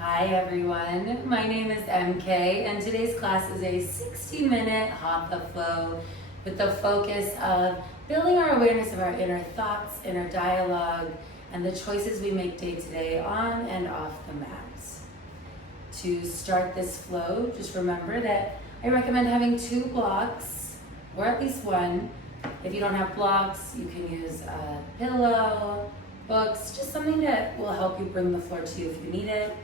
Hi everyone, my name is MK and today's class is a 60-minute Hatha Flow with the focus of building our awareness of our inner thoughts, inner dialogue, and the choices we make day to day on and off the mat. To start this flow, just remember that I recommend having 2 blocks, or at least one. If you don't have blocks, you can use a pillow, books, just something that will help you bring the floor to you if you need it.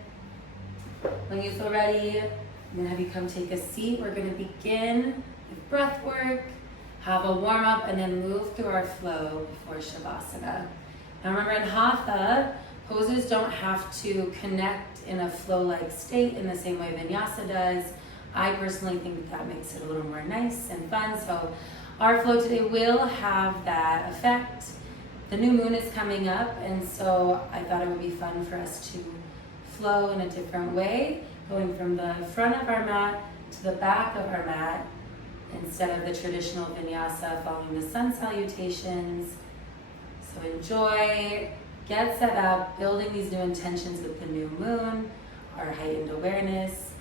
When you feel ready, I'm going to have you come take a seat. We're going to begin with breath work, have a warm up, and then move through our flow before shavasana. Now remember, in Hatha, poses don't have to connect in a flow-like state in the same way vinyasa does. I personally think that makes it a little more nice and fun, so our flow today will have that effect. The new moon is coming up, and so I thought it would be fun for us to flow in a different way, going from the front of our mat to the back of our mat instead of the traditional vinyasa following the sun salutations. So enjoy, get set up, building these new intentions with the new moon, our heightened awareness,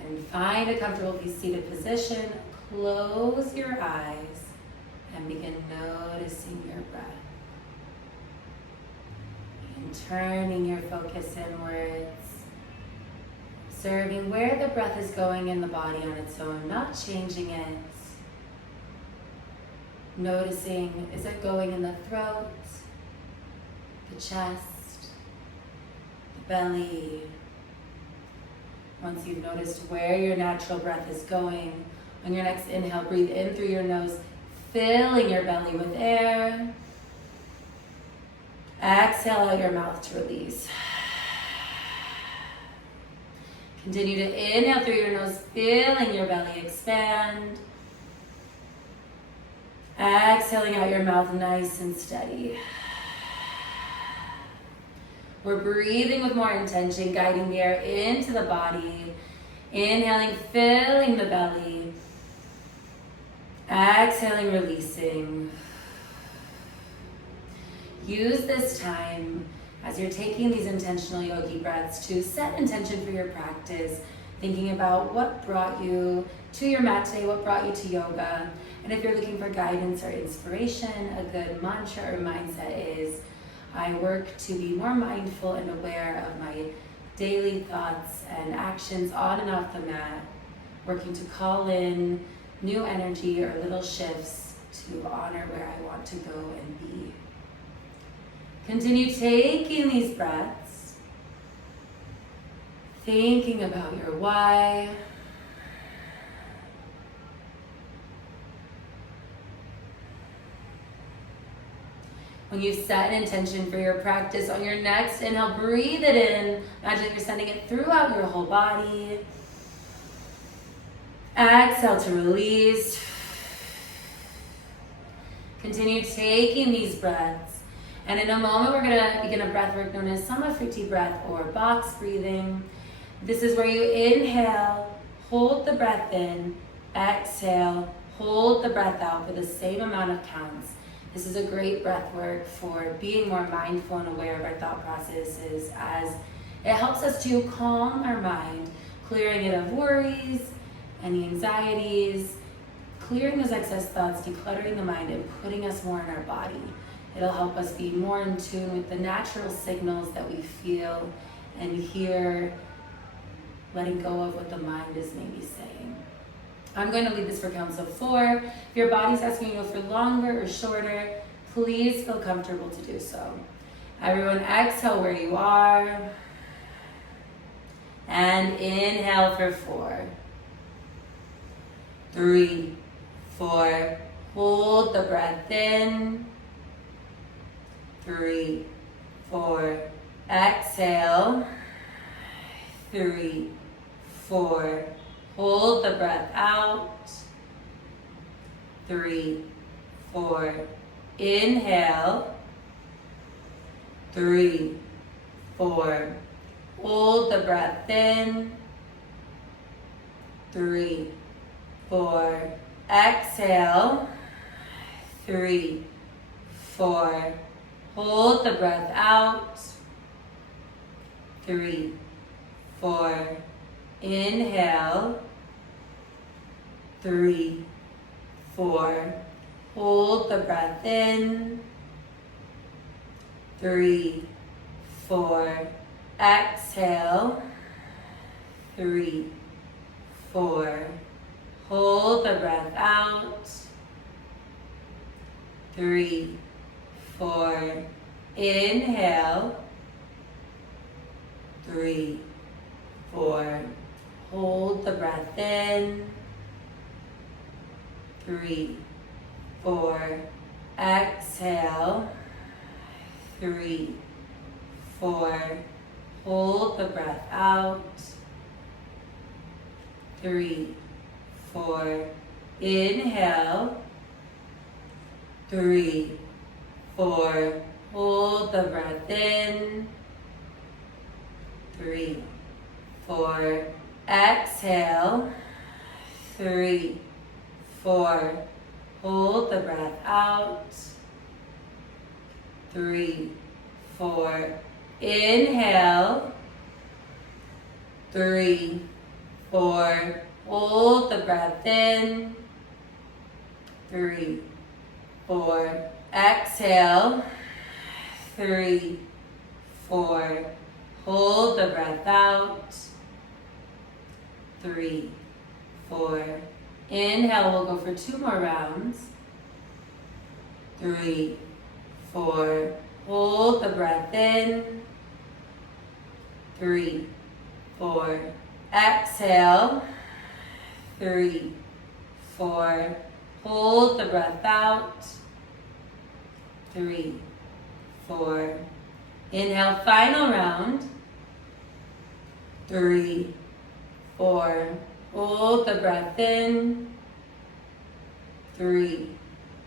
and find a comfortable seated position. Close your eyes and begin noticing your breath. And turning your focus inwards, observing where the breath is going in the body on its own, not changing it. Noticing, is it going in the throat, the chest, the belly? Once you've noticed where your natural breath is going, on your next inhale, breathe in through your nose, filling your belly with air. Exhale out your mouth to release. Continue to inhale through your nose, feeling your belly expand. Exhaling out your mouth nice and steady. We're breathing with more intention, guiding the air into the body. Inhaling, filling the belly. Exhaling, releasing. Use this time as you're taking these intentional yogi breaths to set intention for your practice, thinking about what brought you to your mat today, what brought you to yoga. And if you're looking for guidance or inspiration, a good mantra or mindset is, I work to be more mindful and aware of my daily thoughts and actions on and off the mat, working to call in new energy or little shifts to honor where I want to go and be. Continue taking these breaths, thinking about your why. When you set an intention for your practice, on your next inhale, breathe it in. Imagine you're sending it throughout your whole body. Exhale to release. Continue taking these breaths. And in a moment, we're going to begin a breath work known as Samafriti breath or box breathing. This is where you inhale, hold the breath in, exhale, hold the breath out for the same amount of counts. This is a great breath work for being more mindful and aware of our thought processes, as it helps us to calm our mind, clearing it of worries, any anxieties, clearing those excess thoughts, decluttering the mind, and putting us more in our body. It'll help us be more in tune with the natural signals that we feel and hear, letting go of what the mind is maybe saying. I'm going to lead this for counts of 4. If your body's asking you to go for longer or shorter, please feel comfortable to do so. Everyone exhale where you are. And inhale for 4. 3, 4. Hold the breath in. 3, 4. Exhale. 3, 4. Hold the breath out. 3, 4. Inhale. 3, 4. Hold the breath in. 3, 4. Exhale. 3, 4. Hold the breath out. 3, 4. Inhale. 3, 4. Hold the breath in. 3, 4. Exhale. 3, 4. Hold the breath out. 3, 4. Inhale. 3, 4. Hold the breath in. 3, 4. Exhale. 3, 4. Hold the breath out. 3, 4. Inhale. 3, 4. Hold the breath in. 3, 4. Exhale. 3, 4. Hold the breath out. 3, 4. Inhale. 3, 4. Hold the breath in. 3, 4. Exhale. 3, 4. Hold the breath out. 3, 4. Inhale, we'll go for 2 more rounds. 3, 4. Hold the breath in. 3, 4. Exhale. 3, 4. Hold the breath out. 3, 4. Inhale, final round. 3, 4. Hold the breath in. 3,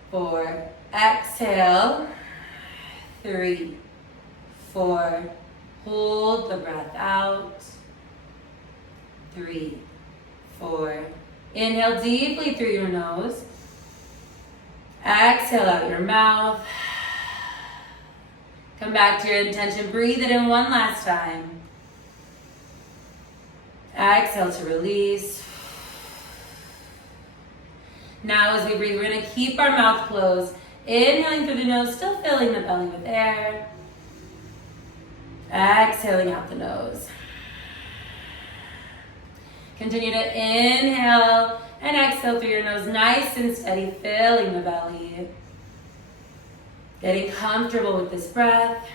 4. Exhale. 3, 4. Hold the breath out. 3, 4. Inhale deeply through your nose. Exhale out your mouth. Come back to your intention. Breathe it in one last time. Exhale to release. Now as we breathe, we're going to keep our mouth closed. Inhaling through the nose, still filling the belly with air. Exhaling out the nose. Continue to inhale and exhale through your nose, nice and steady, filling the belly. Getting comfortable with this breath.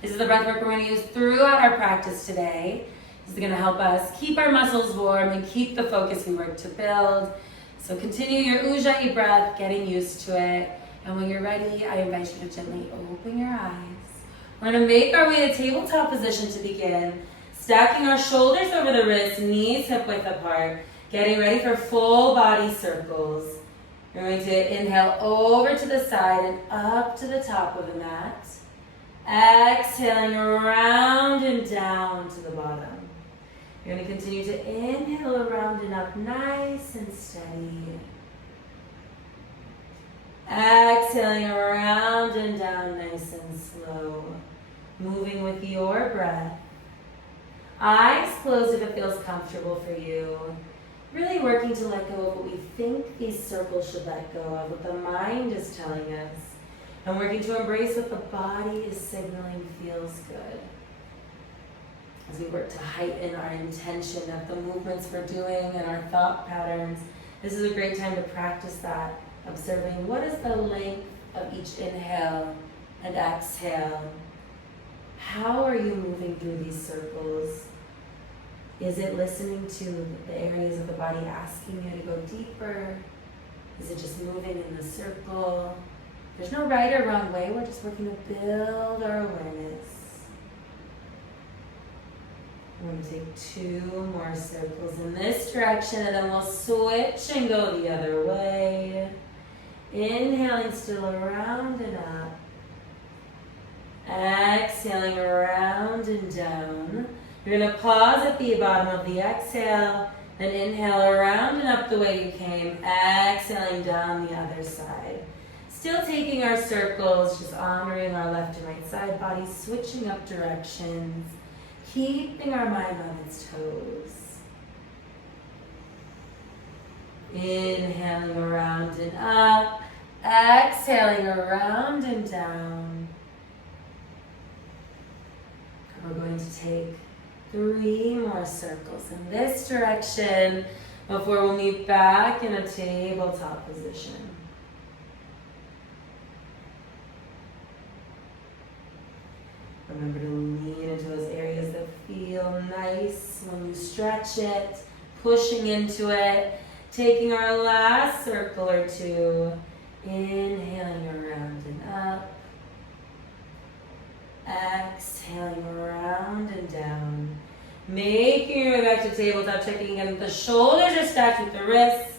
This is the breath work we're going to use throughout our practice today. This is going to help us keep our muscles warm and keep the focus we work to build. So continue your Ujjayi breath, getting used to it. And when you're ready, I invite you to gently open your eyes. We're going to make our way to tabletop position to begin. Stacking our shoulders over the wrists, knees hip width apart. Getting ready for full body circles. You're going to inhale over to the side and up to the top of the mat. Exhaling around and down to the bottom. You're going to continue to inhale around and up, nice and steady. Exhaling around and down, nice and slow. Moving with your breath. Eyes closed if it feels comfortable for you. Really working to let go of what we think these circles should let go of, what the mind is telling us. And working to embrace what the body is signaling feels good. As we work to heighten our intention of the movements we're doing and our thought patterns, this is a great time to practice that, observing what is the length of each inhale and exhale. How are you moving through these circles? Is it listening to the areas of the body asking you to go deeper? Is it just moving in the circle? There's no right or wrong way. We're just working to build our awareness. We're going to take 2 more circles in this direction, and then we'll switch and go the other way. Inhaling still around and up. Exhaling around and down. You're going to pause at the bottom of the exhale, then inhale around and up the way you came, exhaling down the other side. Still taking our circles, just honoring our left and right side body, switching up directions. keeping our mind on its toes. Inhaling around and up, exhaling around and down. And we're going to take 3 more circles in this direction before we'll meet back in a tabletop position. Remember to lean into those areas that feel nice when you stretch it, pushing into it, taking our last circle or 2, inhaling around and up, exhaling around and down, making your way back to tabletop, checking in. The shoulders are stacked with the wrists,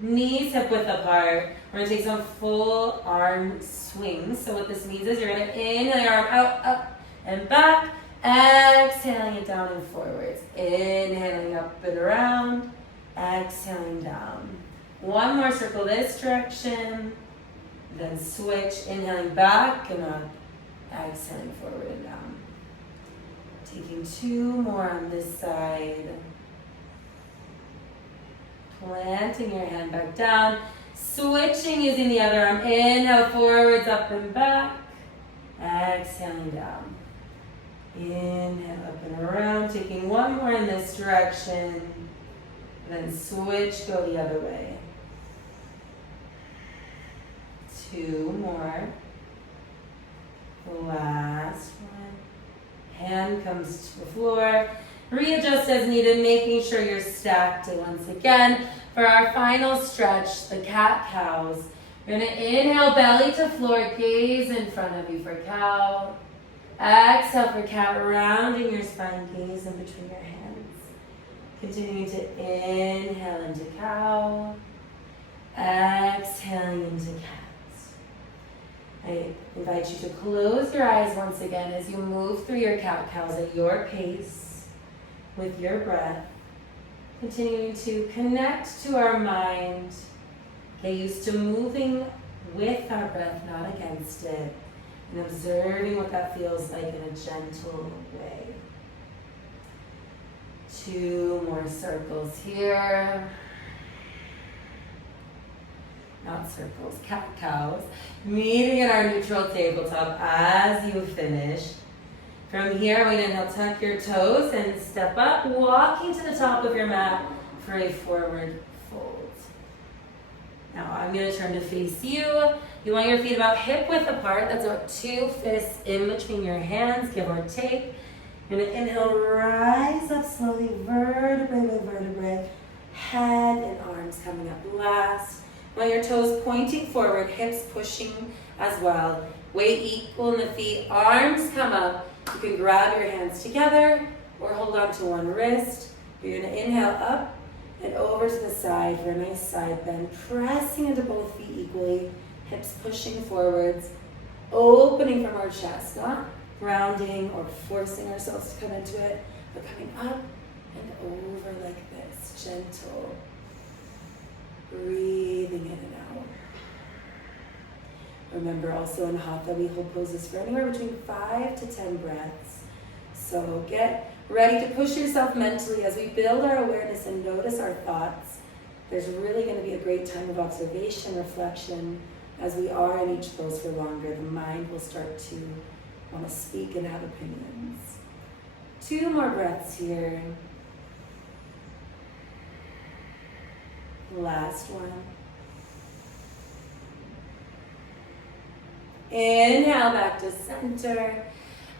knees hip width apart. We're going to take some full arm swings. So what this means is you're going to inhale your arm out, up, and back, exhaling it down and forwards, inhaling up and around, exhaling down. 1 more circle this direction, then switch, inhaling back and up, exhaling forward and down. Taking 2 more on this side. Planting your hand back down, switching using the other arm, inhale forwards, up and back, exhaling down. Inhale up and around, taking 1 more in this direction, then switch, go the other way. 2 more. Last one. Hand comes to the floor. Readjust as needed, making sure you're stacked. And once again, for our final stretch, the cat-cows. You're going to inhale, belly to floor, gaze in front of you for cow. Exhale for cat, rounding your spine, gaze in between your hands. Continuing to inhale into cow. Exhaling into cat. I invite you to close your eyes once again as you move through your cat-cows at your pace with your breath. Continuing to connect to our mind. Get used to moving with our breath, not against it. And observing what that feels like in a gentle way. 2 more circles here. Not circles, cat-cows. Meeting in our neutral tabletop as you finish. From here, we're going to inhale, tuck your toes and step up, walking to the top of your mat for a forward fold. Now I'm going to turn to face you. You want your feet about hip width apart. That's about 2 fists in between your hands, give or take. You're going to inhale, rise up slowly, vertebrae by vertebrae, head and arms coming up last. Want your toes pointing forward, hips pushing as well. Weight equal in the feet, arms come up. You can grab your hands together or hold on to one wrist. You're going to inhale up and over to the side for a nice side bend, pressing into both feet equally, hips pushing forwards, opening from our chest, not rounding or forcing ourselves to come into it, but coming up and over like this, gentle, breathing in and out. Remember also in Hatha, we hold poses for anywhere between 5 to 10 breaths. So get ready to push yourself mentally as we build our awareness and notice our thoughts. There's really going to be a great time of observation, reflection. As we are in each pose for longer, the mind will start to want to speak and have opinions. 2 more breaths here. Last one. Inhale back to center.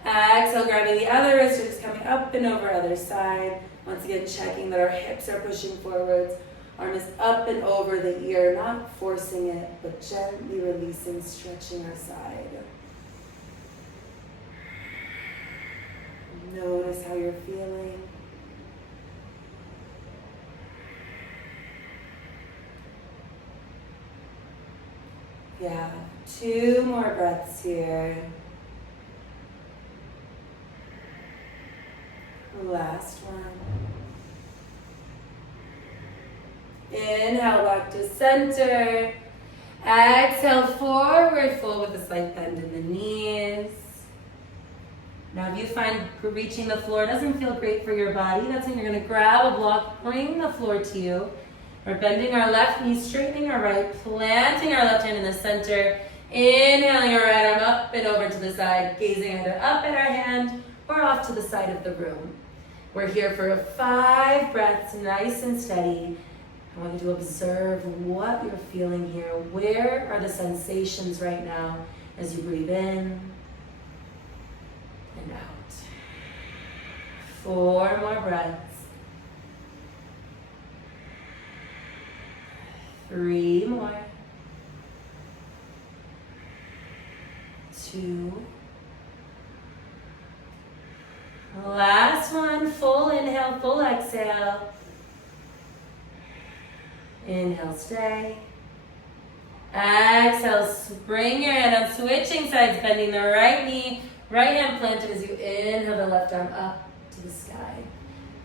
Exhale, grabbing the other wrist, just coming up and over other side. Once again, checking that our hips are pushing forwards. Arm is up and over the ear, not forcing it, but gently releasing, stretching our side. Notice how you're feeling. Yeah, 2 more breaths here. Last one. Inhale back to center. Exhale, forward fold with a slight bend in the knees. Now if you find reaching the floor doesn't feel great for your body, that's when you're going to grab a block, bring the floor to you. We're bending our left knee, straightening our right, planting our left hand in the center, inhaling our right arm up and over to the side, gazing either up at our hand or off to the side of the room. We're here for 5 breaths, nice and steady. I want you to observe what you're feeling here. Where are the sensations right now as you breathe in and out? 4 more breaths. 3 more. 2. Last one, full inhale, full exhale. Inhale, stay. Exhale, bring your hand on, switching sides, bending the right knee, right hand planted as you inhale the left arm up to the sky.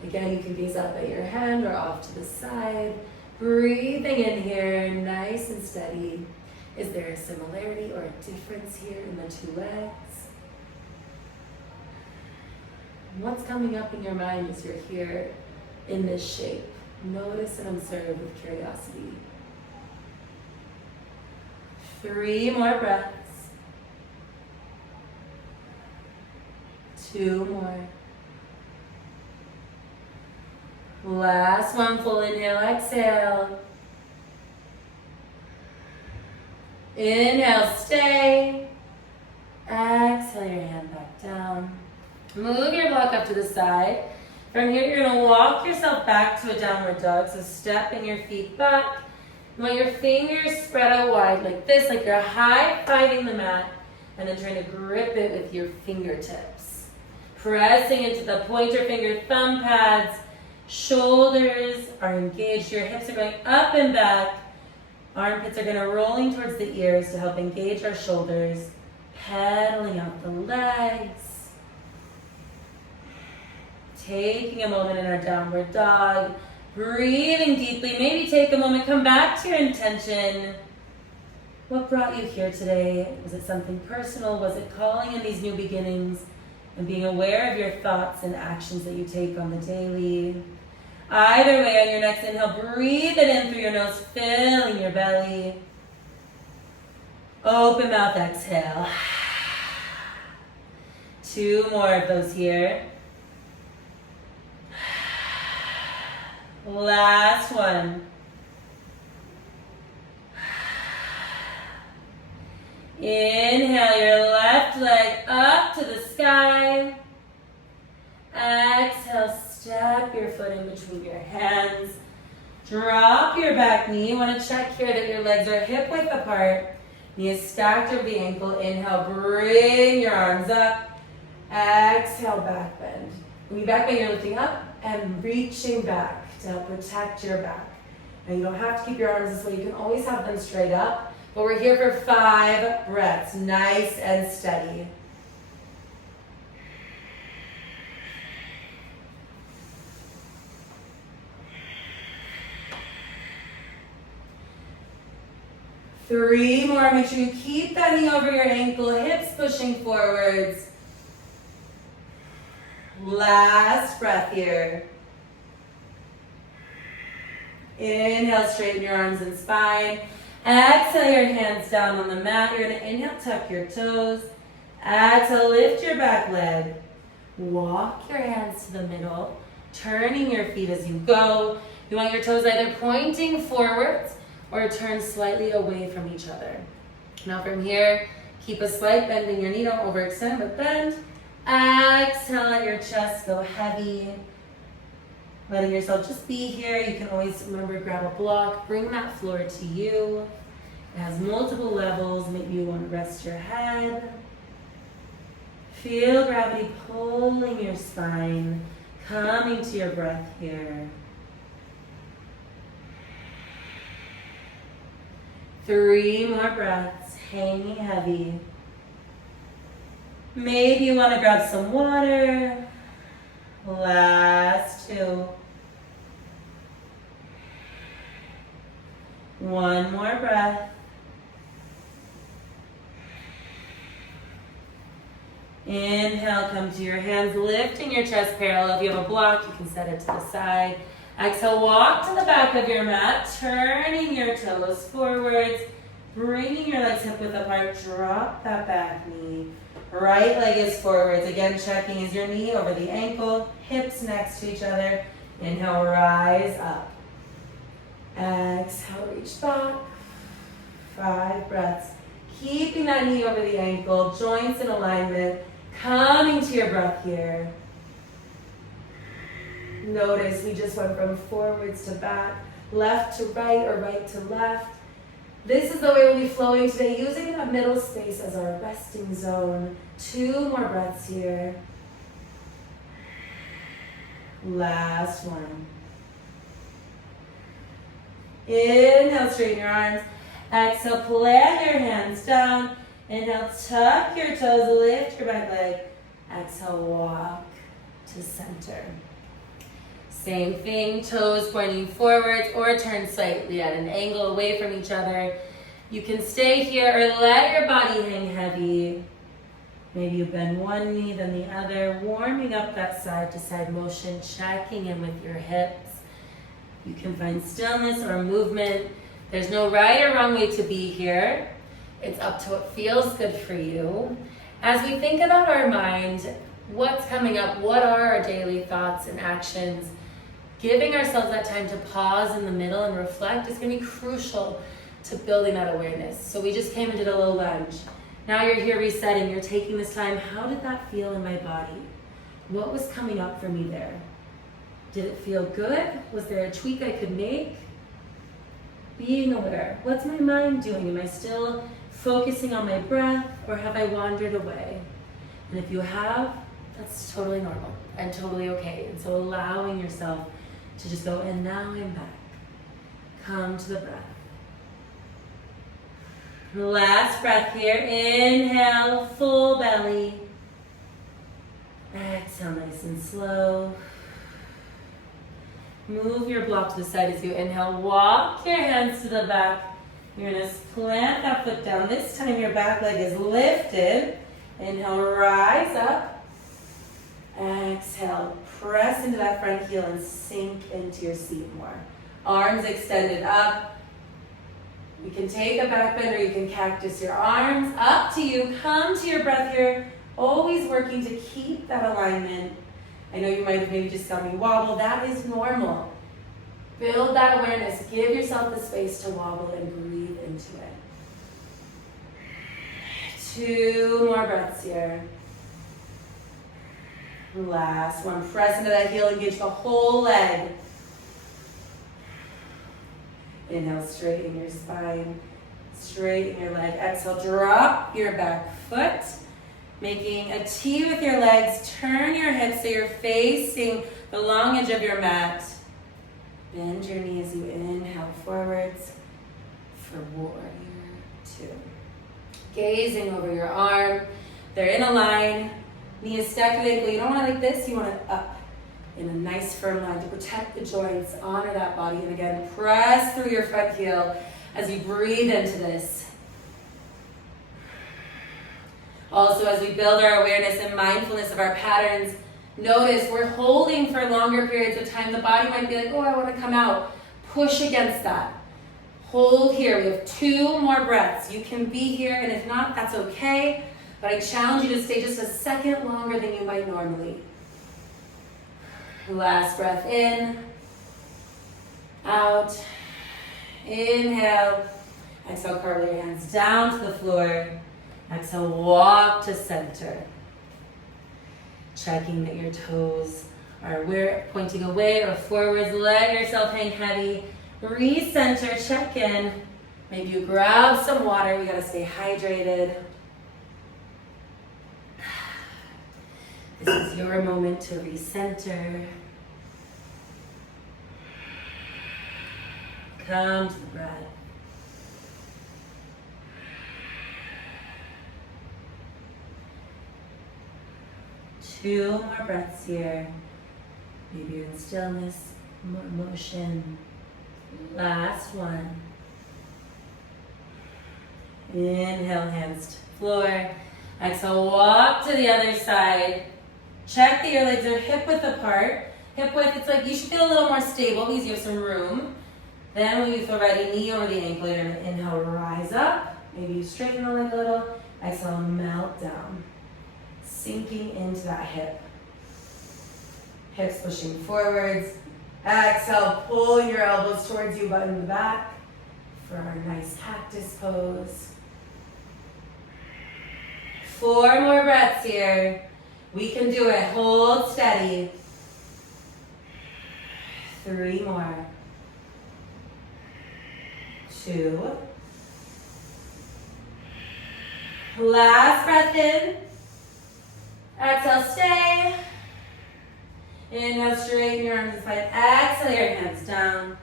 Again, you can gaze up at your hand or off to the side. Breathing in here, nice and steady. Is there a similarity or a difference here in the 2 legs? What's coming up in your mind as you're here in this shape? Notice and observe with curiosity. 3 more breaths. 2 more. Last one, full inhale, exhale. Inhale, stay. Exhale your hand back down. Move your block up to the side. From here, you're going to walk yourself back to a downward dog. So stepping your feet back. You want your fingers spread out wide like this, like you're high-fiving the mat. And then trying to grip it with your fingertips. Pressing into the pointer finger thumb pads. Shoulders are engaged. Your hips are going up and back. Armpits are going to rolling towards the ears to help engage our shoulders. Pedaling out the legs. Taking a moment in our downward dog. Breathing deeply. Maybe take a moment. Come back to your intention. What brought you here today? Was it something personal? Was it calling in these new beginnings? And being aware of your thoughts and actions that you take on the daily. Either way, on your next inhale, breathe it in through your nose, filling your belly. Open mouth, exhale. 2 more of those here. Last one. Inhale your left leg up to the sky. Exhale, step your foot in between your hands. Drop your back knee. You want to check here that your legs are hip width apart. Knees stacked over the ankle. Inhale, bring your arms up. Exhale, back bend. When you back bend, you're lifting up and reaching back to help protect your back. Now you don't have to keep your arms this way. You can always have them straight up. But we're here for 5 breaths, nice and steady. Three more. Make sure you keep that knee over your ankle, hips pushing forwards. Last breath here. Inhale, straighten your arms and spine. Exhale your hands down on the mat. You're going to inhale, tuck your toes. Exhale, lift your back leg. Walk your hands to the middle, turning your feet as you go. You want your toes either pointing forwards or turn slightly away from each other. Now from here, keep a slight bend in your knee. Don't overextend, but bend. Exhale, let your chest go heavy. Letting yourself just be here. You can always remember, grab a block, bring that floor to you. It has multiple levels. Maybe you want to rest your head. Feel gravity pulling your spine, coming to your breath here. 3 more breaths, hanging heavy. Maybe you want to grab some water. Last 2. 1 more breath. Inhale, come to your hands, lifting your chest parallel. If you have a block, you can set it to the side. Exhale, walk to the back of your mat, turning your toes forwards, bringing your legs hip width apart. Drop that back knee. Right leg is forwards. Again, checking is your knee over the ankle, hips next to each other. Inhale, rise up. Exhale, reach back. 5 breaths. Keeping that knee over the ankle, joints in alignment. Coming to your breath here. Notice we just went from forwards to back, left to right, or right to left. This is the way we'll be flowing today, using that middle space as our resting zone. 2 more breaths here. Last one. Inhale, straighten your arms. Exhale, plant your hands down. Inhale, tuck your toes, lift your back leg. Exhale, walk to center. Same thing, toes pointing forwards or turn slightly at an angle away from each other. You can stay here or let your body hang heavy. Maybe you bend one knee, then the other, warming up that side to side motion, checking in with your hips. You can find stillness or movement. There's no right or wrong way to be here. It's up to what feels good for you. As we think about our mind, what's coming up, what are our daily thoughts and actions, giving ourselves that time to pause in the middle and reflect is going to be crucial to building that awareness. So we just came and did a little lunge. Now you're here resetting. You're taking this time. How did that feel in my body? What was coming up for me there? Did it feel good? Was there a tweak I could make? Being aware. What's my mind doing? Am I still focusing on my breath, or have I wandered away? And if you have, that's totally normal and totally okay. And so allowing yourself to just go, and now I'm back. Come to the breath. Last breath here. Inhale, full belly. Exhale, nice and slow. Move your block to the side as you inhale. Walk your hands to the back. You're going to plant that foot down. This time your back leg is lifted. Inhale, rise up. Exhale, press into that front heel and sink into your seat more. Arms extended up. You can take a back bend or you can cactus your arms. Up to you. Come to your breath here. Always working to keep that alignment. I know you might have maybe just saw me wobble. That is normal. Build that awareness. Give yourself the space to wobble and breathe into it. 2 more breaths here. Last one. Press into that heel, engage the whole leg. Inhale, straighten your spine. Straighten your leg. Exhale, drop your back foot. Making a T with your legs. Turn your hips so you're facing the long edge of your mat. Bend your knees as you inhale forwards for warrior 2. Gazing over your arm. They're in a line. Knee is stacked with ankle. You don't want it like this. You want it up in a nice firm line to protect the joints. Honor that body. And again, press through your front heel as you breathe into this. Also, as we build our awareness and mindfulness of our patterns, notice we're holding for longer periods of time. The body might be like, oh, I want to come out. Push against that. Hold here. We have 2 more breaths. You can be here, and if not, that's okay. But I challenge you to stay just a second longer than you might normally. Last breath in. Out. Inhale. Exhale, curl your hands down to the floor. Exhale, walk to center. Checking that your toes are pointing away or forwards. Let yourself hang heavy. Recenter, check in. Maybe you grab some water. You gotta stay hydrated. This is your moment to recenter. Come to the breath. Two more breaths here. Maybe you're in stillness, more motion. Last one. Inhale, hands to the floor. Exhale, walk to the other side. Check that your legs are hip width apart. Hip width, it's like you should feel a little more stable because you have some room. Then when you feel ready, knee over the ankle, you're gonna inhale, rise up. Maybe you straighten the leg a little. Exhale, melt down. Sinking into that hip. Hips pushing forwards. Exhale, pull your elbows towards you, butt in the back for our nice cactus pose. 4 more breaths here. We can do it. Hold steady. 3 more. 2. Last breath in. Exhale, stay. Inhale, straighten your arms and spine. Exhale, your hands down.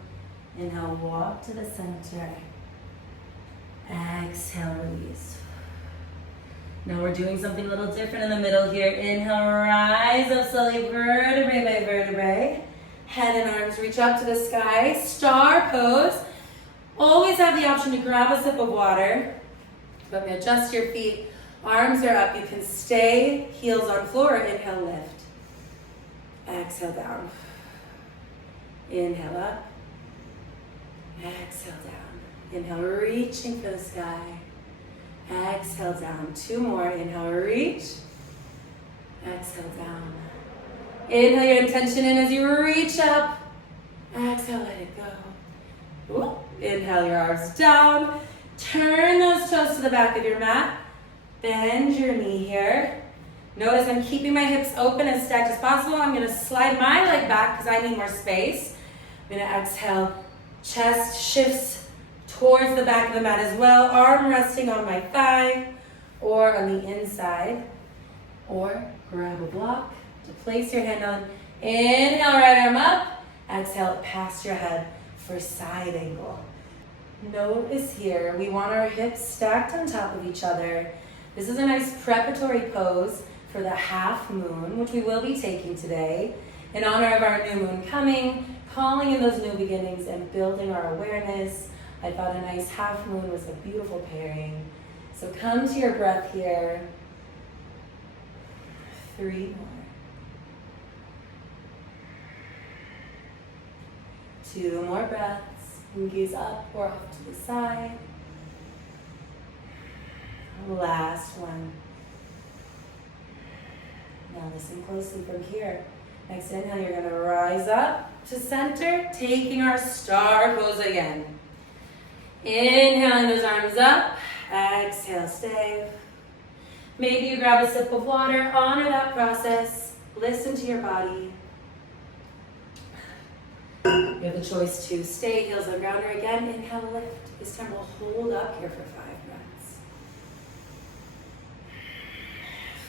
Inhale, walk to the center. Exhale, release. Now we're doing something a little different in the middle here. Inhale, rise up slowly, vertebrae by vertebrae. Head and arms reach up to the sky. Star pose. Always have the option to grab a sip of water. But adjust your feet. Arms are up. You can stay heels on floor. Inhale, lift. Exhale, down. Inhale, up. Exhale, down. Inhale, reaching for the sky. Exhale, down. 2 more. Inhale, reach. Exhale, down. Inhale your intention in as you reach up. Exhale, let it go. Ooh. Inhale your arms down. Turn those toes to the back of your mat. Bend your knee here. Notice I'm keeping my hips open as stacked as possible. I'm going to slide my leg back because I need more space. I'm going to exhale. Chest shifts towards the back of the mat as well. Arm resting on my thigh or on the inside. Or grab a block to place your hand on. Inhale, right arm up. Exhale, past your head for side angle. Notice here, we want our hips stacked on top of each other. This is a nice preparatory pose for the half moon, which we will be taking today in honor of our new moon coming, calling in those new beginnings and building our awareness. I thought a nice half moon was a beautiful pairing. So come to your breath here. 3 more. 2 more breaths. Gaze up or off to the side. Last one. Now listen closely from here. Next inhale, you're going to rise up to center, taking our star pose again. Inhaling those arms up. Exhale, stay. Maybe you grab a sip of water. Honor that process. Listen to your body. You have the choice to stay heels on ground or again, inhale, lift. This time we'll hold up here for 5 breaths.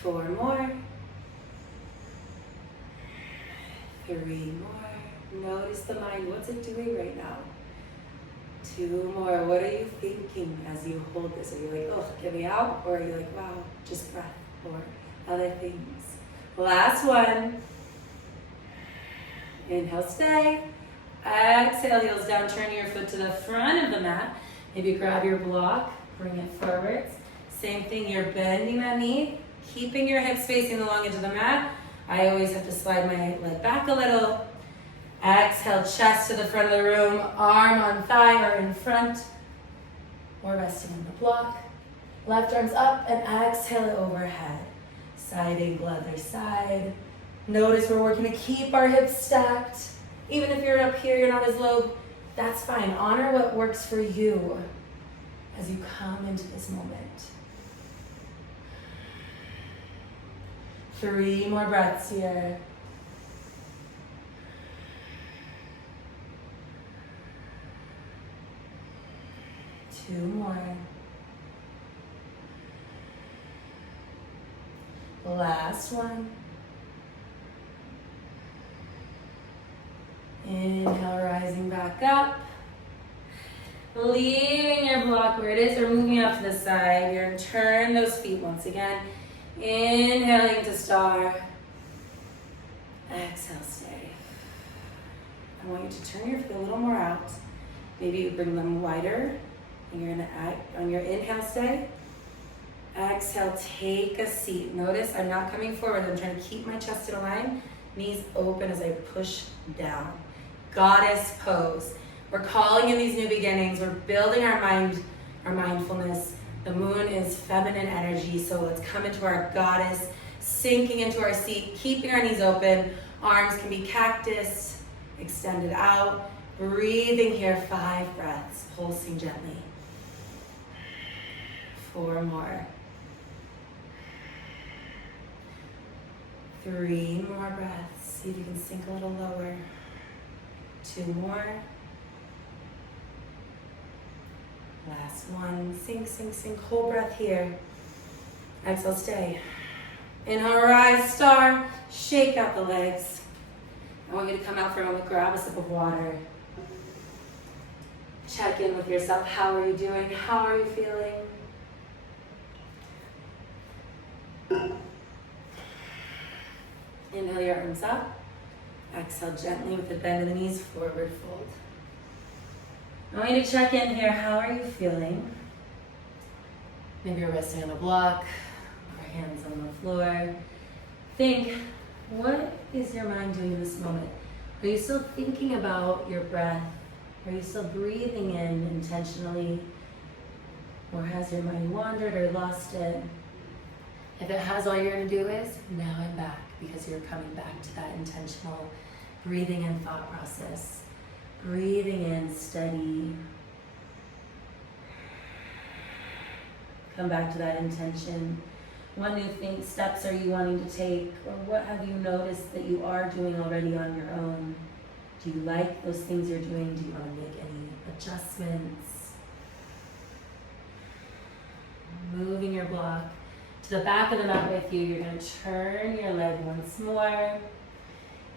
4 more. 3 more. Notice the mind. What's it doing right now? 2 more. What are you thinking as you hold this? Are you like, oh, get me out? Or are you like, wow, just breath or other things? Last one. Inhale, stay. Exhale, heels down, turn your foot to the front of the mat. Maybe grab your block, bring it forwards. Same thing, you're bending that knee, keeping your hips facing the long edge of the mat. I always have to slide my leg back a little. Exhale, chest to the front of the room, arm on thigh or in front, or resting on the block. Left arm's up and exhale it overhead. Side angle, other side. Notice we're working to keep our hips stacked. Even if you're up here, you're not as low, that's fine. Honor what works for you as you come into this moment. 3 more breaths here. 2 more. Last one. Inhale, rising back up. Leaving your block where it is or moving up to the side. You're going to turn those feet once again. Inhaling to star. Exhale, stay. I want you to turn your feet a little more out. Maybe you bring them wider. And you're going to add on your inhale, stay. Exhale, take a seat. Notice I'm not coming forward. I'm trying to keep my chest in a line. Knees open as I push down. Goddess pose. We're calling in these new beginnings. We're building our mind, our mindfulness. The moon is feminine energy, so let's come into our goddess, sinking into our seat, keeping our knees open. Arms can be cactus, extended out. Breathing here, 5 breaths, pulsing gently. 4 more. 3 more breaths. See if you can sink a little lower. 2 more. Last one. Sink, sink, sink. Whole breath here. Exhale, stay. Inhale, rise, star. Shake out the legs. I want you to come out for a moment. Grab a sip of water. Check in with yourself. How are you doing? How are you feeling? Inhale your arms up. Exhale gently with the bend of the knees, forward fold. I want you to check in here. How are you feeling? Maybe you're resting on a block or hands on the floor. Think, what is your mind doing in this moment? Are you still thinking about your breath? Are you still breathing in intentionally? Or has your mind wandered or lost it? If it has, all you're going to do is, now I'm back, because you're coming back to that intentional breathing and thought process. Breathing in, steady. Come back to that intention. What new steps are you wanting to take? Or what have you noticed that you are doing already on your own? Do you like those things you're doing? Do you want to make any adjustments? Moving your block to the back of the mat with you. You're going to turn your leg once more.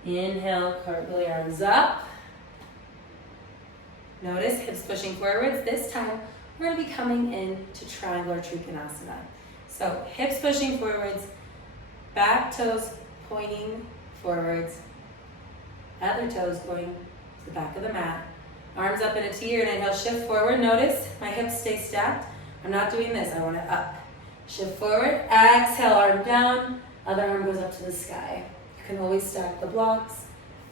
Inhale, cartwheel your arms up. Notice hips pushing forwards. This time, we're going to be coming into triangle or trikonasana. So hips pushing forwards, back toes pointing forwards, other toes going to the back of the mat. Arms up in a T. You're going to inhale, shift forward. Notice my hips stay stacked. I'm not doing this. I want it up. Shift forward. Exhale, arm down. Other arm goes up to the sky. You can always stack the blocks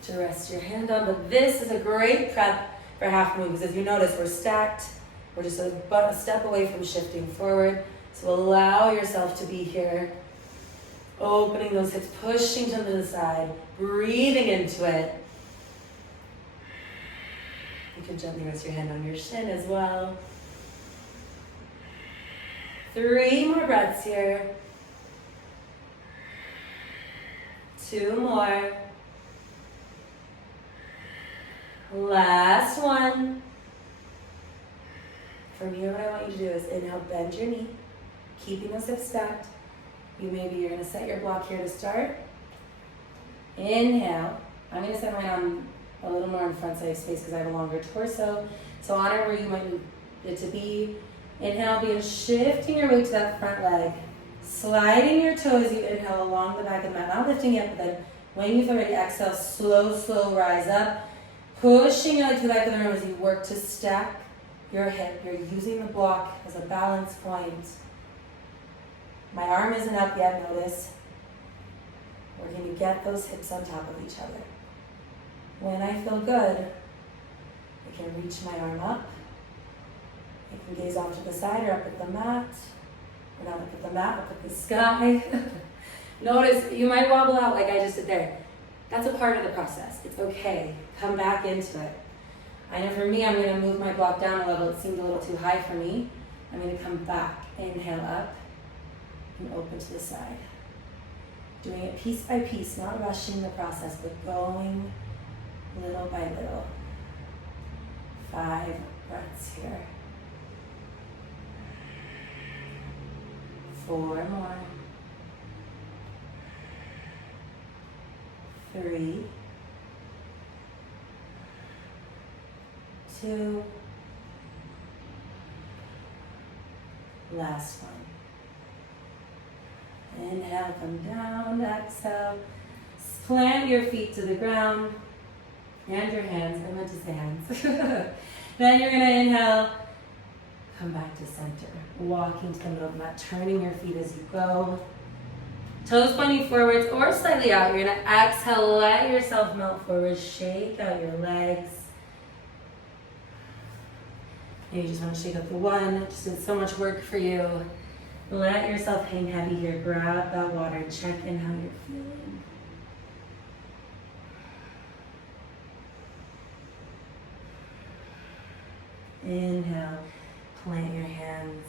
to rest your hand on, but this is a great prep for half moves. As you notice, we're stacked. We're just a step away from shifting forward. So allow yourself to be here. Opening those hips, pushing to the side, breathing into it. You can gently rest your hand on your shin as well. 3 more breaths here. 2 more. Last one. From here, what I want you to do is inhale, bend your knee, keeping those hips stacked. You're going to set your block here to start. Inhale. I'm going to set mine on a little more on front side space because I have a longer torso. So honor where you might need it to be. Inhale, begin shifting your weight to that front leg. Sliding your toes, you inhale along the back of the mat. Not lifting it, but then when you feel ready, exhale, slow rise up. Pushing your leg to the back of the room as you work to stack your hip. You're using the block as a balance point. My arm isn't up yet, notice. We're going to get those hips on top of each other. When I feel good, I can reach my arm up. I can gaze off to the side or up at the mat. Or not up at the mat, up at the sky. Notice, you might wobble out like I just did there. That's a part of the process. It's okay. Come back into it. I know for me, I'm going to move my block down a level. It seemed a little too high for me. I'm going to come back. Inhale up and open to the side. Doing it piece by piece, not rushing the process, but going little by little. 5 breaths here. 4 more. 3. 2. Last one. Inhale, come down, exhale. Plant your feet to the ground and your hands. I meant to say hands. Then you're going to inhale, Come back to center. Walking to the middle of the mat, turning your feet as you go. Toes pointing forwards or slightly out. You're gonna exhale, let yourself melt forward, shake out your legs. Maybe you just want to shake out the one, just did so much work for you. Let yourself hang heavy here. Grab that water, check in how you're feeling. Inhale, plant your hands.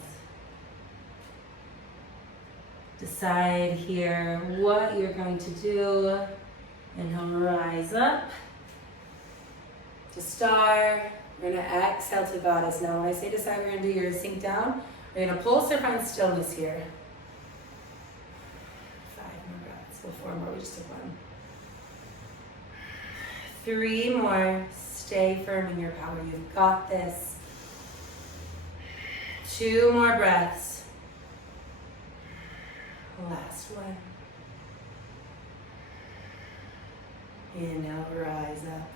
Decide here what you're going to do. Inhale, rise up to star. We're gonna exhale to goddess. Now when I say decide, we're gonna do your sink down. We're gonna pulse or find stillness here. 5 more breaths, well 4 more, we just took 1. 3 more, stay firm in your power, you've got this. 2 more breaths. Last one. Inhale, rise up.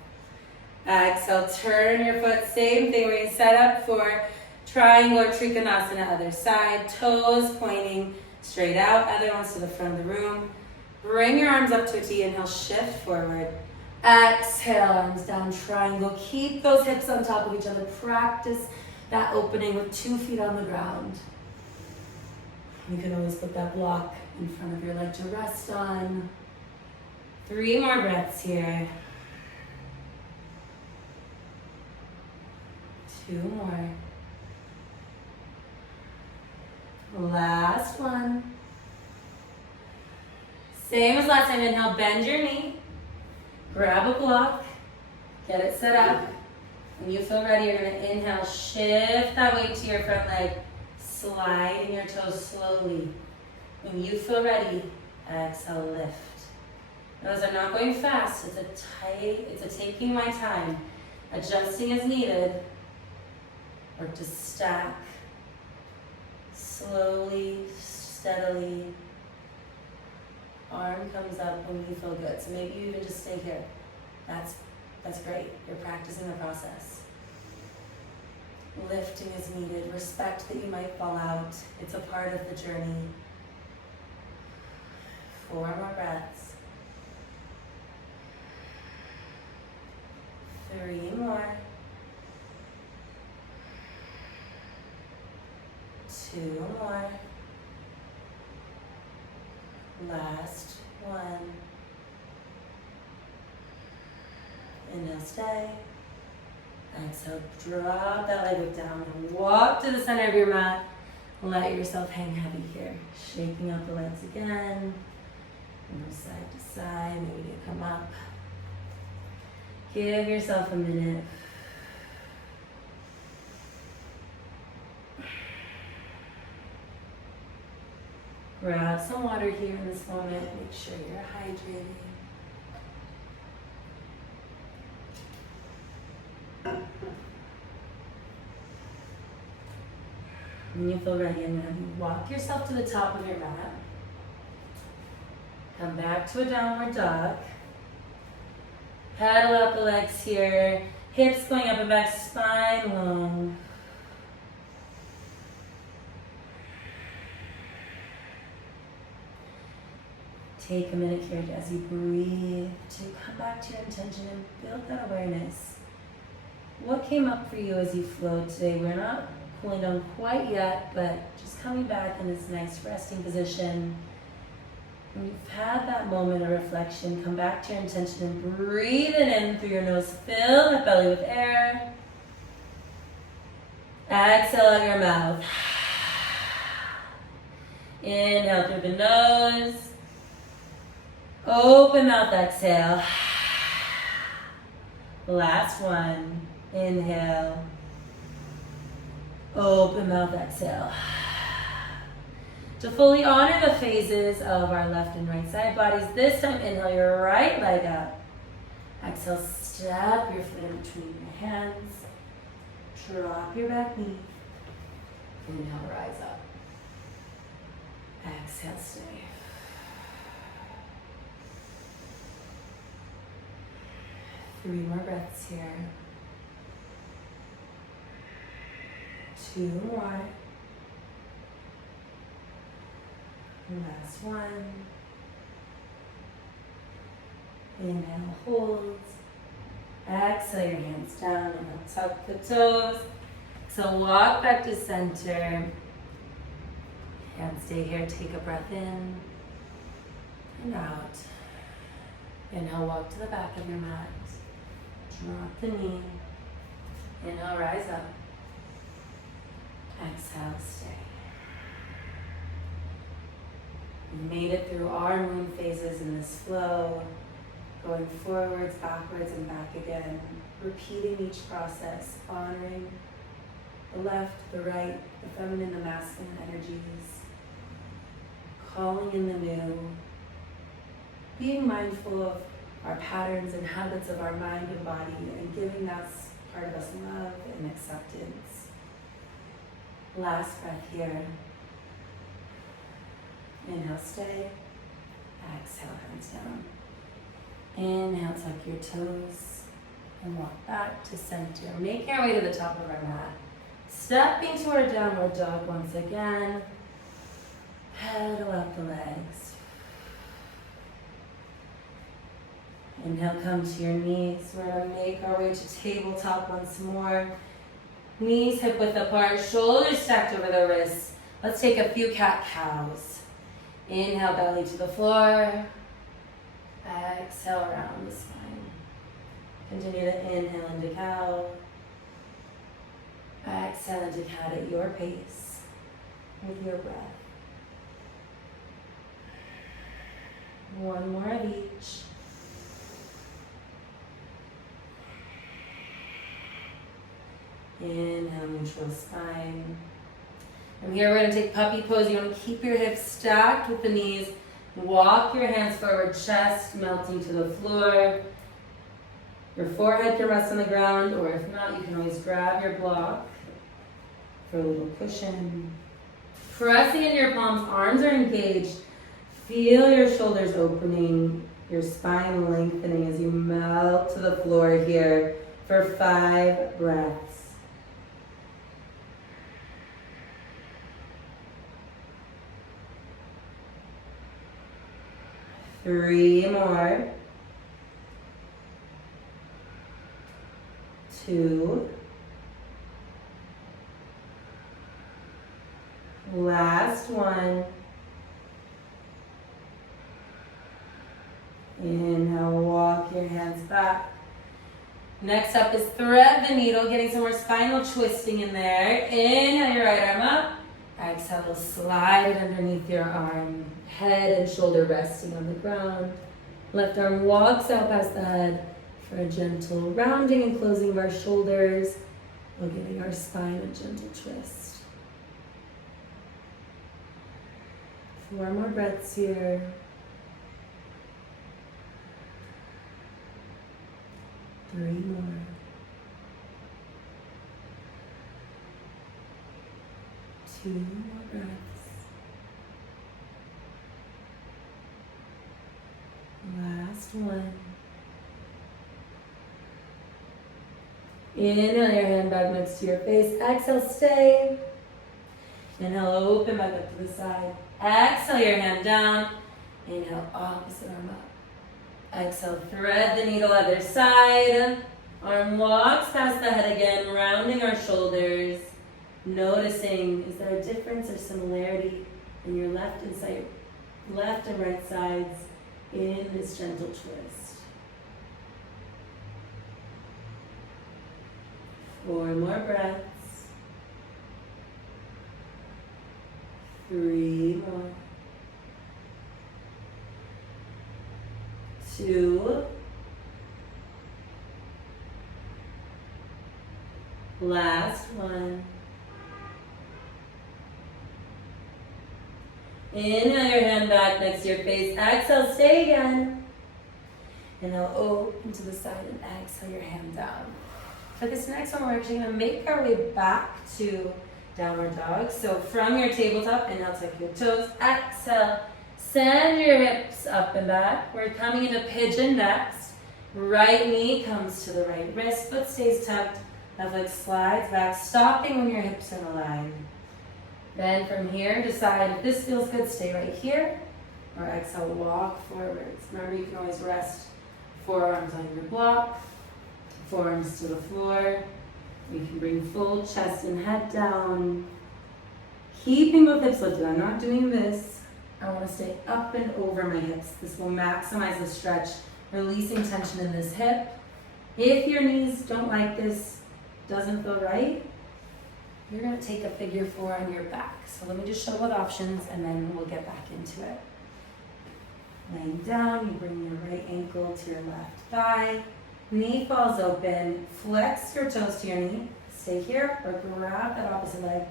Exhale, turn your foot, same thing. We're going to set up for triangle or trikonasana, other side. Toes pointing straight out, other ones to the front of the room. Bring your arms up to a T, inhale, shift forward. Exhale, arms down, triangle. Keep those hips on top of each other. Practice that opening with 2 feet on the ground. You can always put that block in front of your leg to rest on. 3 more breaths here. 2 more. Last one. Same as last time. Inhale, bend your knee. Grab a block. Get it set up. When you feel ready, you're going to inhale, shift that weight to your front leg. Sliding your toes slowly. When you feel ready, exhale, lift. Notice I'm not going fast. It's a taking my time. Adjusting as needed. Work to stack. Slowly, steadily. Arm comes up when you feel good. So maybe you even just stay here. That's great. You're practicing the process. Lifting is needed. Respect that you might fall out. It's a part of the journey. 4 more breaths. 3 more. 2 more. Last one. Inhale, stay. Exhale, drop that leg down and walk to the center of your mat. Let yourself hang heavy here. Shaking out the legs again. From side to side, maybe you come up. Give yourself a minute. Grab some water here in this moment. Make sure you're hydrated. When you feel ready, I'm going to have you walk yourself to the top of your mat. Come back to a downward dog. Paddle out the legs here. Hips going up and back, spine long. Take a minute here as you breathe to come back to your intention and build that awareness. What came up for you as you flowed today? We're not cooling down quite yet, but just coming back in this nice resting position. When you've had that moment of reflection, come back to your intention and breathe it in through your nose. Fill the belly with air. Exhale out your mouth. Inhale through the nose. Open mouth, exhale. Last one. Inhale. Open mouth, exhale. To fully honor the phases of our left and right side bodies, this time inhale your right leg up. Exhale, step your foot in between your hands. Drop your back knee. Inhale, rise up. Exhale, stay. 3 more breaths here. 2 more. Last one. Inhale, hold. Exhale your hands down and tuck the toes. So walk back to center. And stay here, take a breath in and out. Inhale, walk to the back of your mat. Drop the knee. Inhale, rise up. Exhale, stay. We've made it through our moon phases in this flow, going forwards, backwards, and back again, repeating each process, honoring the left, the right, the feminine, the masculine energies, calling in the new, being mindful of our patterns and habits of our mind and body, and giving that part of us love and acceptance. Last breath here. Inhale, stay. Exhale, hands down. Inhale, tuck your toes and walk back to center. Making our way to the top of our mat. Stepping to our downward dog once again. Pedal out the legs. Inhale, come to your knees. We're going to make our way to tabletop once more. Knees hip width apart, shoulders stacked over the wrists. Let's take a few cat-cows. Inhale, belly to the floor. Exhale, around the spine. Continue to inhale into cow. Exhale into cat at your pace with your breath. One more of each. Inhale, neutral spine. From here, we're going to take puppy pose. You want to keep your hips stacked with the knees. Walk your hands forward, chest melting to the floor. Your forehead can rest on the ground, or if not, you can always grab your block for a little cushion. Pressing into your palms, arms are engaged. Feel your shoulders opening, your spine lengthening as you melt to the floor here for 5 breaths. Three more. 2. Last one. Inhale, walk your hands back. Next up is thread the needle, getting some more spinal twisting in there. Inhale your right arm up. Exhale, slide it underneath your arm. Head and shoulder resting on the ground. Left arm walks out past the head for a gentle rounding and closing of our shoulders while giving our spine a gentle twist. 4 more breaths here. 3 more. 2 more breaths. Last one. Inhale your hand back next to your face. Exhale, stay. Inhale, open back up to the side. Exhale your hand down. Inhale, opposite arm up. Exhale, thread the needle other side. Arm walks past the head again, rounding our shoulders. Noticing, is there a difference or similarity in your left and right sides in this gentle twist? 4 more breaths. 3 more. 2. Last one. Inhale your hand back next to your face. Exhale, stay again. Inhale, open to the side and exhale your hand down. For this next one, we're actually going to make our way back to downward dog. So from your tabletop, inhale, tuck your toes. Exhale, send your hips up and back. We're coming into pigeon next. Right knee comes to the right wrist, foot stays tucked. Left leg slides back, stopping when your hips are in a line. Then from here, decide if this feels good, stay right here. Or exhale, walk forwards. Remember, you can always rest forearms on your block, forearms to the floor. You can bring full chest and head down. Keeping both hips lifted. I'm not doing this. I want to stay up and over my hips. This will maximize the stretch, releasing tension in this hip. If your knees don't like this, doesn't feel right, you're going to take a figure 4 on your back. So let me just show both options and then we'll get back into it. Laying down, you bring your right ankle to your left thigh. Knee falls open. Flex your toes to your knee. Stay here or grab that opposite leg.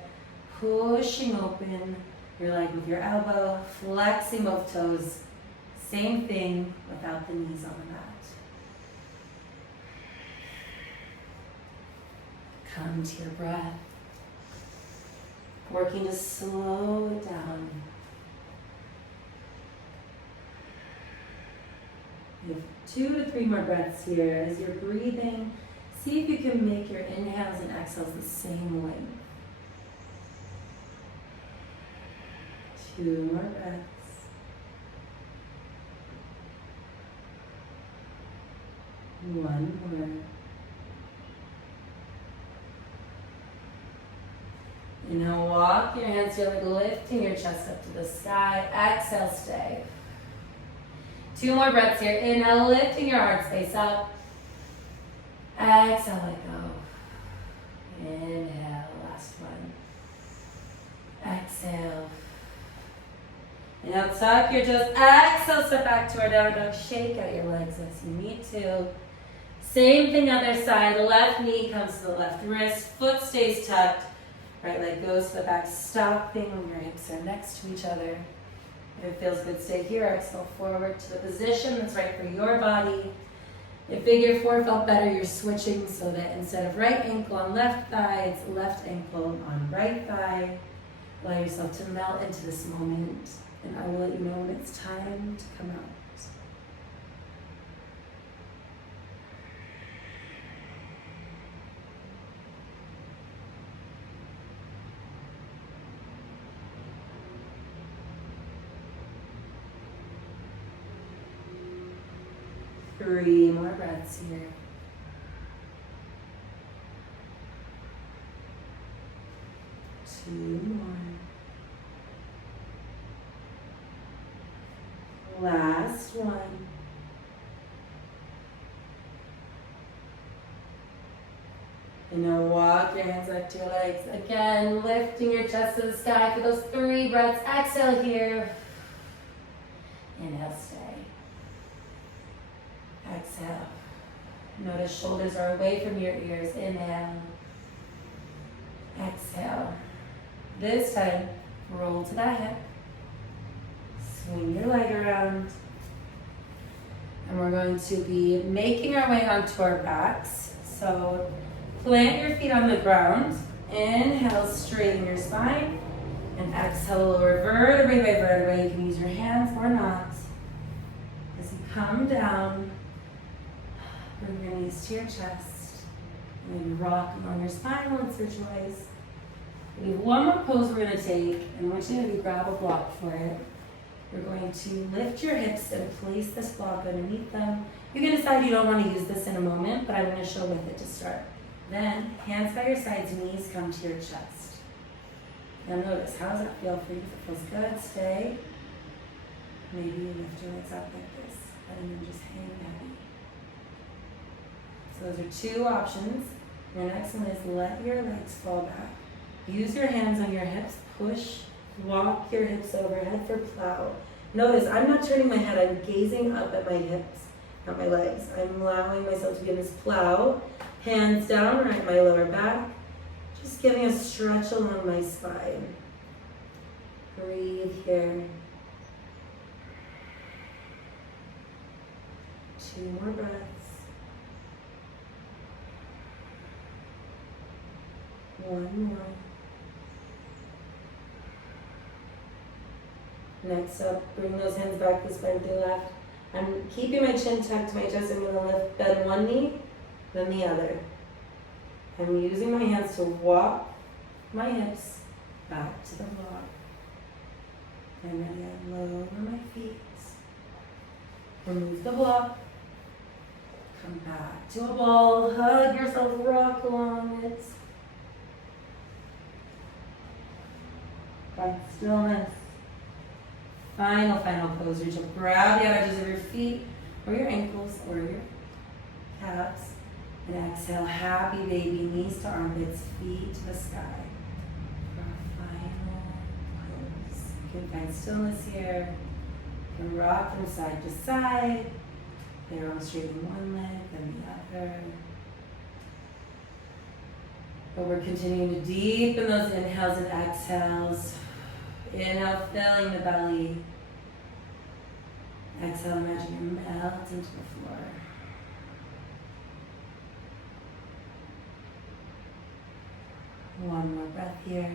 Pushing open your leg with your elbow. Flexing both toes. Same thing without the knees on the mat. Come to your breath. Working to slow it down. You have 2 to 3 more breaths here. As you're breathing, see if you can make your inhales and exhales the same length. 2 more breaths. 1 more. Inhale, walk your hands to your leg, lifting your chest up to the sky. Exhale, stay. 2 more breaths here. Inhale, lifting your heart space up. Exhale, let go. Inhale, last one. Exhale. Inhale, tuck your toes. Exhale, step back to our down dog. Shake out your legs as you need to. Same thing other side. Left knee comes to the left wrist. Foot stays tucked. Right leg goes to the back, stopping when your hips are next to each other. If it feels good, stay here. Exhale forward to the position that's right for your body. If figure 4 felt better, you're switching so that instead of right ankle on left thigh, it's left ankle on right thigh. Allow yourself to melt into this moment, and I will let you know when it's time to come out. Three more breaths here. Two more. Last one. And now walk your hands up to your legs. Again, lifting your chest to the sky for those 3 breaths. Exhale here. Inhale, stay. Exhale. Notice shoulders are away from your ears. Inhale. Exhale. This time, roll to that hip. Swing your leg around. And we're going to be making our way onto our backs. So plant your feet on the ground. Inhale, straighten your spine. And exhale, lower vertebrae by vertebrae. You can use your hands or not. As you come down, bring your knees to your chest. And then rock along your spine once or twice. We have one more pose we're going to take, and I want you to grab a block for it. You're going to lift your hips and place this block underneath them. You can decide you don't want to use this in a moment, but I'm going to show with it to start. Then, hands by your sides, knees come to your chest. Now notice, how does that feel for you? If it feels good, stay. Maybe you lift your legs up like this, letting them just hang heavy. So those are 2 options. Your next one is let your legs fall back. Use your hands on your hips, push, walk your hips overhead for plow. Notice, I'm not turning my head, I'm gazing up at my hips, not my legs. I'm allowing myself to be in this plow. Hands down, right my lower back. Just giving a stretch along my spine. Breathe here. 2 more breaths. 1 more. Next up, bring those hands back, the spine to the left. I'm keeping my chin tucked to my chest. I'm going to lift, bend one knee, then the other. I'm using my hands to walk my hips back to the block. I'm ready to lower my feet. Remove the block. Come back to a ball. Hug yourself, rock along it. Find stillness. Final pose. Reach up, grab the edges of your feet or your ankles or your calves. And exhale, happy baby, knees to armpits, feet to the sky. For our final pose. You can find stillness here. You can rock from side to side. Arrow straight in one leg, then the other. But we're continuing to deepen those inhales and exhales. Inhale, filling the belly. Exhale, imagine you melt into the floor. One more breath here.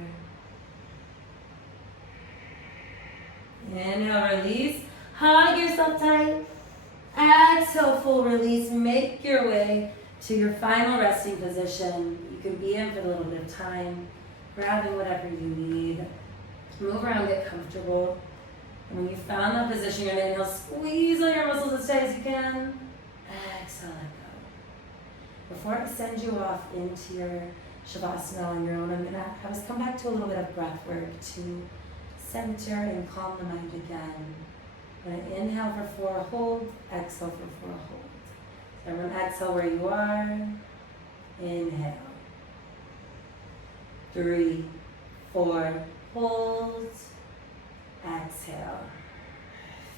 Inhale, release. Hug yourself tight. Exhale, full release. Make your way to your final resting position. You can be in for a little bit of time, grabbing whatever you need. Move around, get comfortable. And when you found that position, you're going to inhale, squeeze all your muscles as tight as you can. Exhale, let go. Before I send you off into your shavasana on your own, I'm going to have us come back to a little bit of breath work to center and calm the mind again. I'm going to inhale for 4, hold, exhale for 4, hold. So everyone exhale where you are. Inhale. 3, 4, hold. Exhale.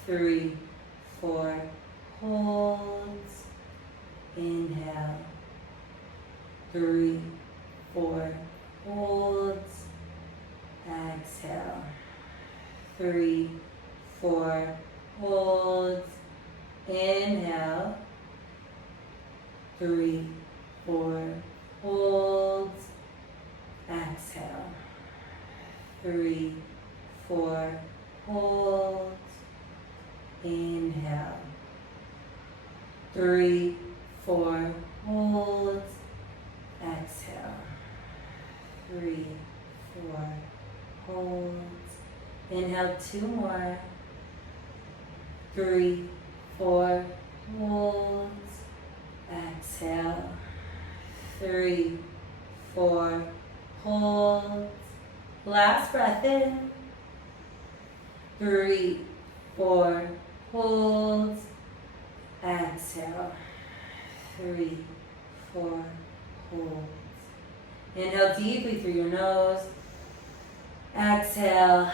3, 4, hold. Inhale. 3, 4, hold. Exhale. 3, 4, hold. Inhale. 3, 4, hold. Exhale. 3, 4, hold. Inhale. 3, 4, hold. Exhale. 3, 4, hold. Inhale, 2 more. 3, 4, hold. Exhale. 3, 4, hold. Last breath in. 3, 4, hold. Exhale. 3, 4, hold. Inhale deeply through your nose. Exhale.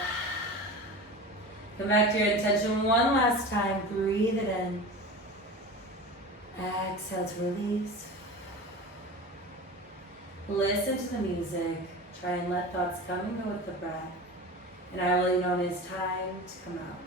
Come back to your intention one last time. Breathe it in. Exhale to release. Listen to the music. Try and let thoughts come and go with the breath. And I will let you know when it's time to come out.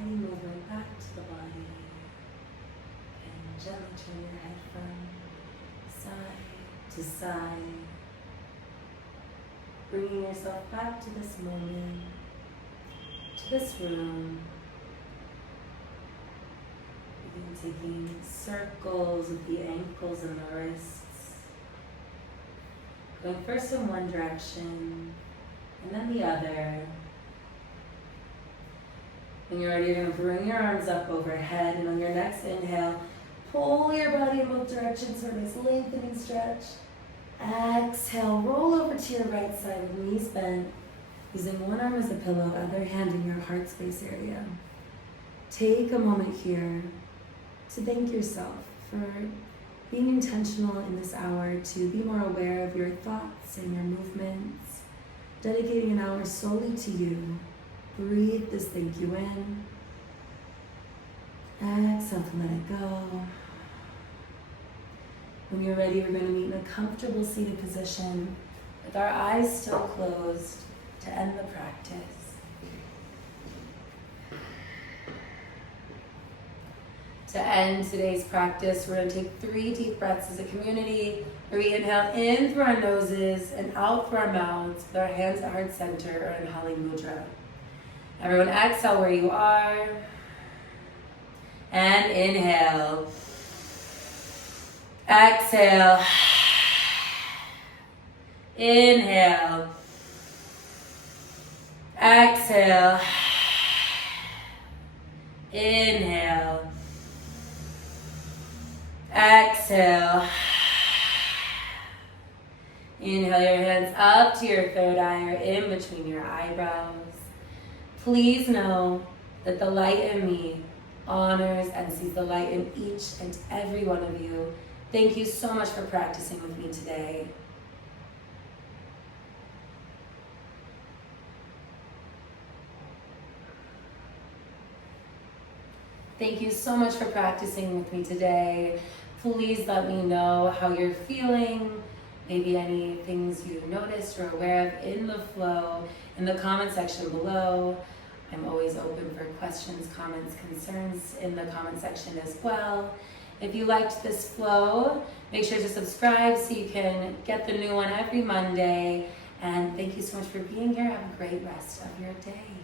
inviting movement back to the body. And gently turn your head from side to side. Bringing yourself back to this moment, to this room. Begin taking circles with the ankles and the wrists. Going first in one direction, and then the other. When you're ready, you're going to bring your arms up overhead, and on your next inhale, pull your body in both directions for a nice lengthening stretch. Exhale, roll over to your right side with knees bent, using one arm as a pillow, other hand in your heart space area. Take a moment here to thank yourself for being intentional in this hour to be more aware of your thoughts and your movements, dedicating an hour solely to you. Breathe this thank you in. Exhale to let it go. When you're ready, we're going to meet in a comfortable seated position with our eyes still closed to end the practice. To end today's practice, we're going to take 3 deep breaths as a community, where we inhale in through our noses and out through our mouths with our hands at heart center or in Hali Mudra. Everyone exhale where you are. And inhale. Exhale. Inhale. Exhale. Inhale. Exhale. Inhale your hands up to your third eye or in between your eyebrows. Please know that the light in me honors and sees the light in each and every one of you. Thank you so much for practicing with me today. Thank you so much for practicing with me today. Please let me know how you're feeling, maybe any things you noticed or aware of in the flow in the comment section below. I'm always open for questions, comments, concerns in the comment section as well. If you liked this flow, make sure to subscribe so you can get the new one every Monday. And thank you so much for being here. Have a great rest of your day.